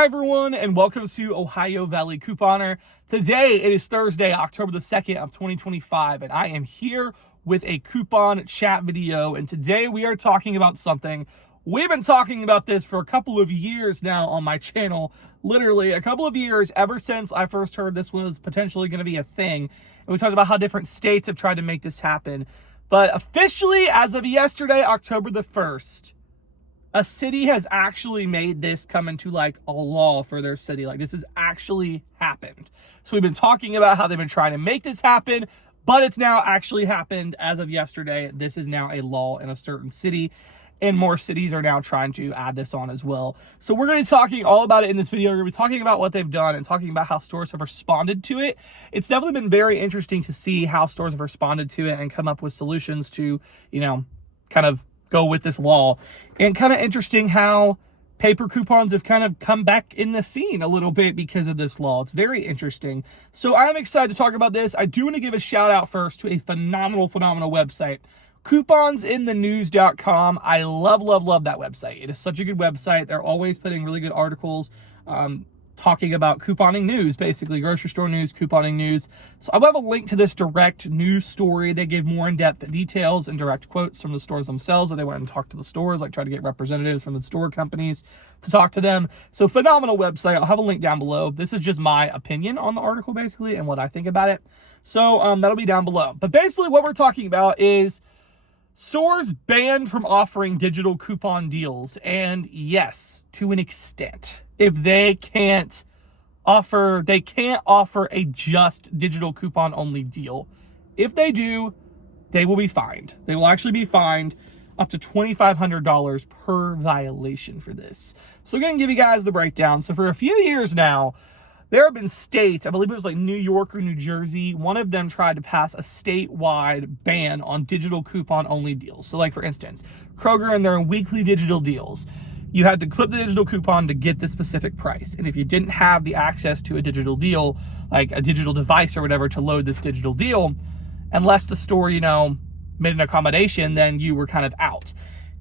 Hi everyone, and welcome to Ohio Valley Couponer. Today it is Thursday, October the 2nd of 2025, and I am here with a coupon chat video. And today we are talking about something. We've been talking about this for a couple of years now on my channel, literally a couple of years ever since I first heard this was potentially going to be a thing. And we talked about how different states have tried to make this happen. But officially, as of yesterday, October the 1st, a city has actually made this come into like a law for their city. Like this has actually happened. So we've been talking about how they've been trying to make this happen, but it's now actually happened as of yesterday. This is now a law in a certain city, and more cities are now trying to add this on as well. So we're going to be talking all about it in this video. We're going to be talking about what they've done and talking about how stores have responded to it. It's definitely been very interesting to see how stores have responded to it and come up with solutions to, kind of go with this law. And kind of interesting how paper coupons have kind of come back in the scene a little bit because of this law. It's very interesting. So I'm excited to talk about this. I do want to give a shout out first to a phenomenal website, couponsinthenews.com. I love that website. It is such a good website. They're always putting really good articles, talking about couponing news, basically grocery store news, couponing news. So I will have a link to this direct news story. They gave more in-depth details and direct quotes from the stores themselves. So they went and talked to the stores, like try to get representatives from the store companies to talk to them. So phenomenal website. I'll have a link down below. This is just my opinion on the article basically and what I think about it. So that'll be down below. But basically what we're talking about is stores banned from offering digital coupon deals. And yes, to an extent, if they can't offer a just digital coupon only deal. If they do, they will be fined. They will actually be fined up to $2,500 per violation for this. So I'm going to give you guys the breakdown. So for a few years now, there have been states, I believe it was like New York or New Jersey, one of them tried to pass a statewide ban on digital coupon only deals. So like for instance, Kroger and their weekly digital deals, you had to clip the digital coupon to get the specific price. And if you didn't have the access to a digital deal, like a digital device or whatever to load this digital deal, unless the store, made an accommodation, then you were kind of out.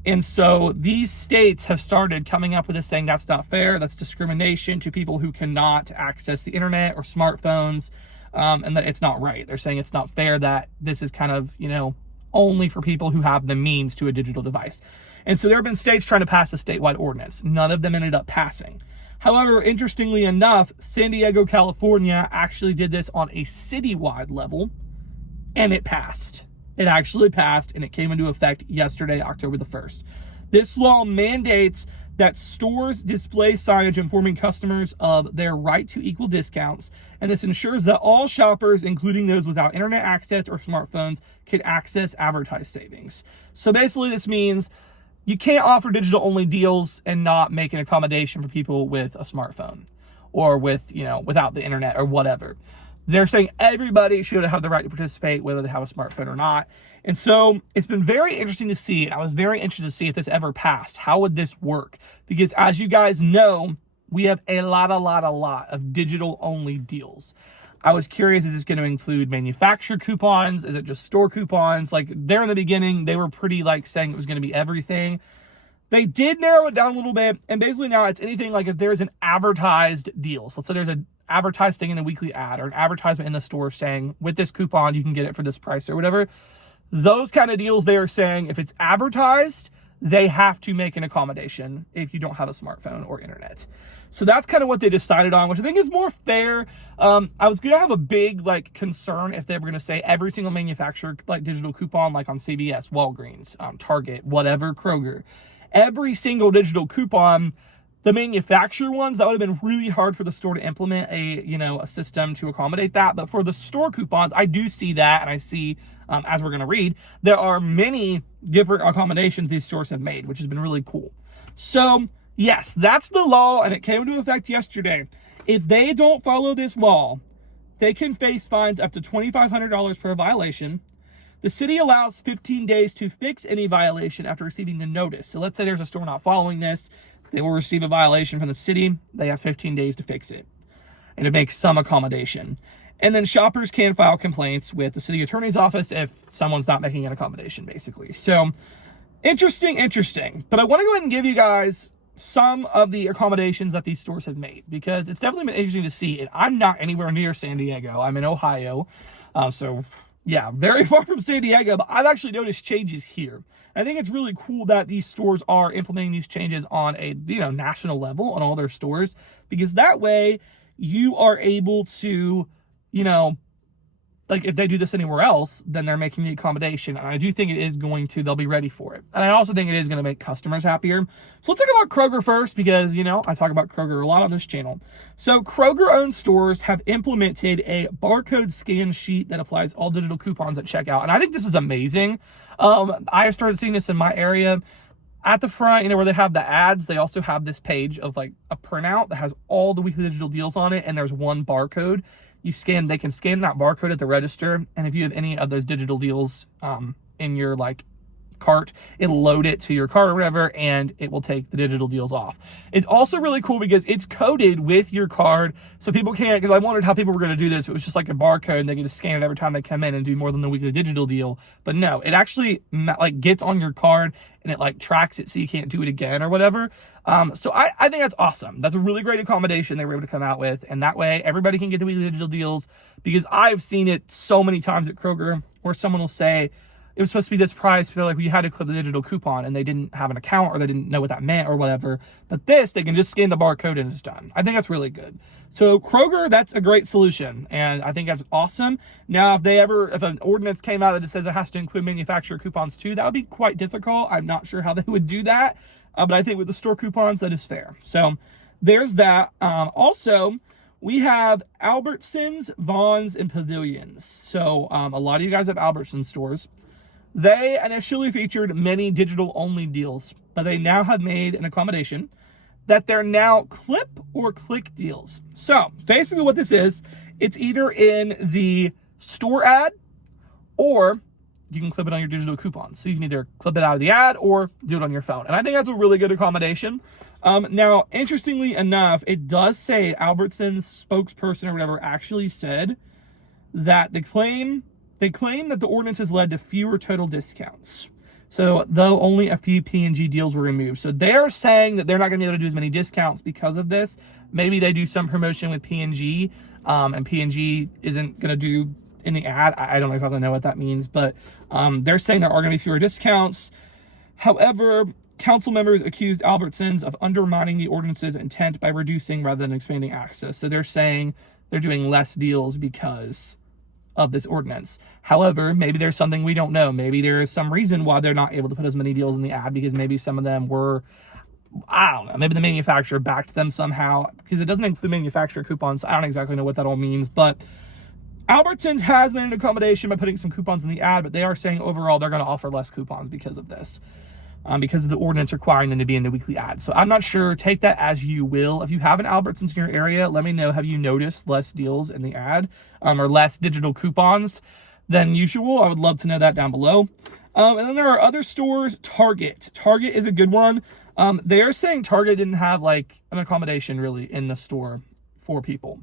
And so these states have started coming up with this saying that's not fair, that's discrimination to people who cannot access the internet or smartphones, and that it's not right. They're saying it's not fair that this is kind of, only for people who have the means to a digital device. And so there have been states trying to pass a statewide ordinance. None of them ended up passing. However, interestingly enough, San Diego, California actually did this on a citywide level, and it passed. It actually passed, and it came into effect yesterday, October the 1st. This law mandates that stores display signage informing customers of their right to equal discounts, and this ensures that all shoppers, including those without internet access or smartphones, can access advertised savings. So basically this means you can't offer digital-only deals and not make an accommodation for people with a smartphone or with, without the internet or whatever. They're saying everybody should have the right to participate, whether they have a smartphone or not. And so it's been very interesting to see, and I was very interested to see if this ever passed. How would this work? Because as you guys know, we have a lot of digital-only deals. I was curious, is this going to include manufacturer coupons? Is it just store coupons? Like there in the beginning, they were pretty saying it was going to be everything. They did narrow it down a little bit, and basically now it's anything like if there's an advertised deal. So let's say there's an advertised thing in the weekly ad or an advertisement in the store saying with this coupon you can get it for this price or whatever. Those kind of deals, they are saying if it's advertised, they have to make an accommodation if you don't have a smartphone or internet. So that's kind of what they decided on, which I think is more fair. I was going to have a big concern if they were going to say every single manufacturer digital coupon on CVS, Walgreens, Target, whatever, Kroger. Every single digital coupon, the manufacturer ones, that would have been really hard for the store to implement a system to accommodate that. But for the store coupons, I do see that, and I see, as we're going to read, there are many different accommodations these stores have made, which has been really cool. So yes, that's the law, and it came into effect yesterday. If they don't follow this law, they can face fines up to $2,500 per violation. The city allows 15 days to fix any violation after receiving the notice. So let's say there's a store not following this. They will receive a violation from the city. They have 15 days to fix it and to make some accommodation. And then shoppers can file complaints with the city attorney's office if someone's not making an accommodation, basically. So interesting. But I want to go ahead and give you guys some of the accommodations that these stores have made, because it's definitely been interesting to see. And I'm not anywhere near San Diego. I'm in Ohio. So yeah, very far from San Diego, but I've actually noticed changes here. I think it's really cool that these stores are implementing these changes on a, national level on all their stores, because that way you are able to, like if they do this anywhere else, then they're making the accommodation. And I do think they'll be ready for it. And I also think it is going to make customers happier. So let's talk about Kroger first, because, I talk about Kroger a lot on this channel. So Kroger-owned stores have implemented a barcode scan sheet that applies all digital coupons at checkout. And I think this is amazing. I have started seeing this in my area. At the front, where they have the ads, they also have this page of like a printout that has all the weekly digital deals on it. And there's one barcode. They can scan that barcode at the register, and if you have any of those digital deals in your cart, it'll load it to your cart or whatever, and it will take the digital deals off. It's also really cool because it's coded with your card, so people can't, because I wondered how people were going to do this. It was just like a barcode, and they can just scan it every time they come in and do more than the weekly digital deal. But no, it actually gets on your card, and it tracks it so you can't do it again or whatever. So I think that's awesome. That's a really great accommodation they were able to come out with, and that way everybody can get the weekly digital deals, because I've seen it so many times at Kroger where someone will say, it was supposed to be this price, but we had to clip the digital coupon, and they didn't have an account or they didn't know what that meant or whatever. But this, they can just scan the barcode and it's done. I think that's really good. So Kroger, that's a great solution, and I think that's awesome. Now, if an ordinance came out that says it has to include manufacturer coupons too, that would be quite difficult. I'm not sure how they would do that, but I think with the store coupons, that is fair. So there's that. Also, we have Albertsons, Vons, and Pavilions. So a lot of you guys have Albertsons stores. They initially featured many digital-only deals, but they now have made an accommodation that they're now clip or click deals. So basically what this is, it's either in the store ad or you can clip it on your digital coupons. So you can either clip it out of the ad or do it on your phone. And I think that's a really good accommodation. Now, interestingly enough, it does say Albertsons spokesperson or whatever actually said that they claim that the ordinance has led to fewer total discounts. So, though only a few P&G deals were removed. So they're saying that they're not going to be able to do as many discounts because of this. Maybe they do some promotion with P&G, and P&G isn't going to do in the ad. I don't exactly know what that means, but they're saying there are going to be fewer discounts. However, council members accused Albertsons of undermining the ordinance's intent by reducing rather than expanding access. So they're saying they're doing less deals because of this ordinance. However, maybe there's something we don't know. Maybe there is some reason why they're not able to put as many deals in the ad, because maybe some of them were, I don't know, maybe the manufacturer backed them somehow, because it doesn't include manufacturer coupons. I don't exactly know what that all means, but Albertsons has made an accommodation by putting some coupons in the ad, but they are saying overall they're going to offer less coupons because of this. Because of the ordinance requiring them to be in the weekly ad. So I'm not sure. Take that as you will. If you have an Albertsons in your area, let me know. Have you noticed less deals in the ad or less digital coupons than usual? I would love to know that down below. And then there are other stores. Target is a good one. They are saying Target didn't have an accommodation really in the store for people.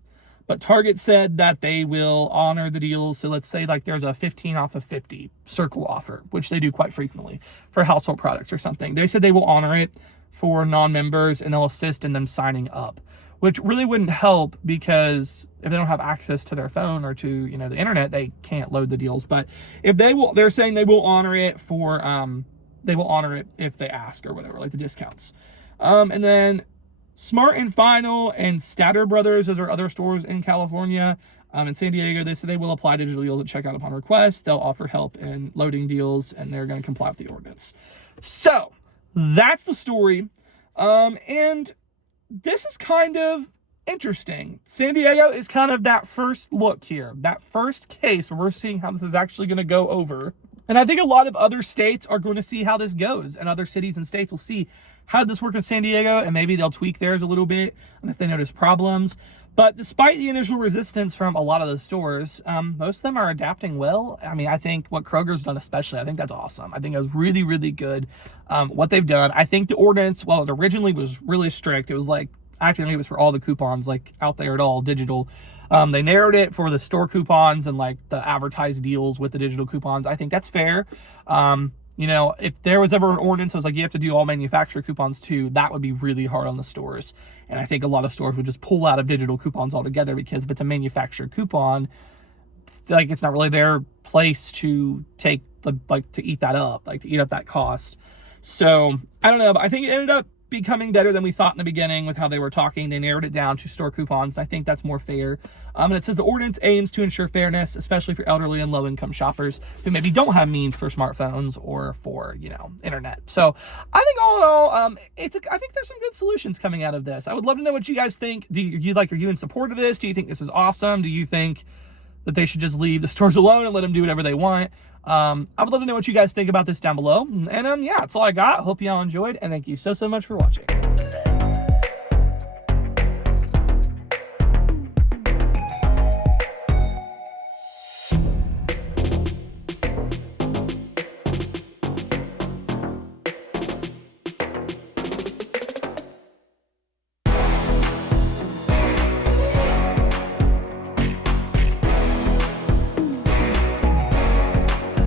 But Target said that they will honor the deals. So let's say there's a 15 off of 50 circle offer, which they do quite frequently for household products or something. They said they will honor it for non-members, and they'll assist in them signing up, which really wouldn't help, because if they don't have access to their phone or to, the internet, they can't load the deals. But if they're saying they will honor it they will honor it if they ask or whatever, like the discounts. And then Smart and Final and Statter Brothers, those are other stores in California. In San Diego, they said they will apply digital deals at checkout upon request. They'll offer help in loading deals, and they're going to comply with the ordinance. So that's the story. And this is kind of interesting. San Diego is kind of that first look here, that first case where we're seeing how this is actually going to go over. And I think a lot of other states are going to see how this goes, and other cities and states will see how did this work in San Diego, and maybe they'll tweak theirs a little bit, and if they notice problems. But despite the initial resistance from a lot of the stores, most of them are adapting well. I mean, I think what Kroger's done especially, I think that's awesome. I think it was really, really good what they've done. I think the ordinance, well, it originally was really strict. It was actually it was for all the coupons out there at all digital. They narrowed it for the store coupons and the advertised deals with the digital coupons. I think that's fair. You know, if there was ever an ordinance that was like, you have to do all manufacturer coupons too, that would be really hard on the stores. And I think a lot of stores would just pull out of digital coupons altogether, because if it's a manufacturer coupon, like, it's not really their place to take to eat that up, like to eat up that cost. So I don't know, but I think it ended up becoming better than we thought in the beginning with how they were talking. They narrowed it down to store coupons, and I think that's more fair. And it says the ordinance aims to ensure fairness, especially for elderly and low-income shoppers who maybe don't have means for smartphones or for, you know, internet. So I think all in all, I think there's some good solutions coming out of this. I would love to know what you guys think. Are you in support of this? Do you think this is awesome? Do you think that they should just leave the stores alone and let them do whatever they want? I would love to know what you guys think about this down below. And yeah, that's all I got. Hope y'all enjoyed, and thank you so much for watching.